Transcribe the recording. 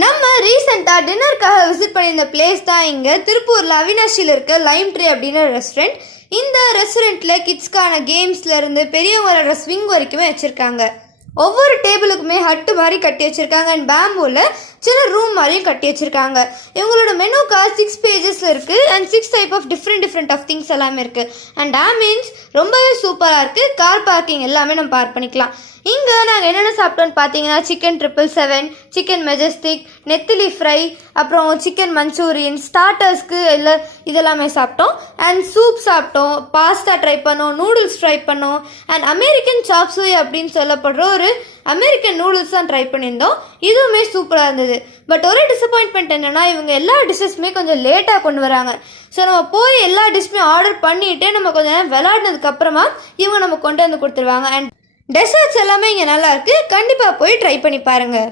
நம்ம ரீசெண்டாக டின்னருக்காக விசிட் பண்ணியிருந்த பிளேஸ் தான் இங்கே திருப்பூரில் அவினாஷியில் இருக்க லைம் ட்ரீ அப்படின்னு ரெஸ்டாரண்ட். இந்த ரெஸ்டாரண்ட்டில் கிட்ஸ்க்கான கேம்ஸ்லேருந்து பெரியவங்களோட ஸ்விங் வரைக்குமே வச்சுருக்காங்க. ஒவ்வொரு டேபிளுக்குமே ஹட்டு மாதிரி கட்டி வச்சுருக்காங்க அண்ட் பேம்பூவில் சின்ன ரூம் மாதிரியும் கட்டி வச்சுருக்காங்க. இவங்களோட மெனு கார்டு 6 பேஜஸில் இருக்குது and 6 type of different of things எல்லாமே இருக்குது. அண்ட் ஆம்பியன்ஸ் ரொம்பவே சூப்பராக இருக்குது. கார் பார்க்கிங் எல்லாமே நம்ம பார்க் பண்ணிக்கலாம். இங்கே நாங்கள் என்னென்ன சாப்பிட்டோன்னு பார்த்தீங்கன்னா சிக்கன் 777, சிக்கன் மெஜஸ்டிக், நெத்திலி ஃப்ரை, அப்புறம் சிக்கன் மஞ்சூரியன், ஸ்டார்டர்ஸ்க்கு இதெல்லாமே சாப்பிட்டோம். அண்ட் சூப் சாப்பிட்டோம், பாஸ்தா ட்ரை பண்ணோம், நூடுல்ஸ் ட்ரை பண்ணோம் அண்ட் அமெரிக்கன் சாப் சூய் அப்படின்னு சொல்லப்படுற ஒரு அமெரிக்கன் நூடுல்ஸ் தான் ட்ரை பண்ணியிருந்தோம். இதுவுமே சூப்பராக இருந்தது. பட் ஒரு டிசப்பாயின்மெண்ட் என்னென்னா இவங்க எல்லா டிஷ்ஷஸுமே கொஞ்சம் லேட்டாக கொண்டு வராங்க. ஸோ நம்ம போய் எல்லா டிஷ்ஷுமே ஆர்டர் பண்ணிவிட்டு நம்ம கொஞ்சம் நேரம் விளையாடினதுக்கப்புறமா இவங்க நம்ம கொண்டு வந்து கொடுத்துருவாங்க. அண்ட் டெசர்ட்ஸ் எல்லாமே இங்கே நல்லாயிருக்கு. கண்டிப்பாக போய் ட்ரை பண்ணி பாருங்கள்.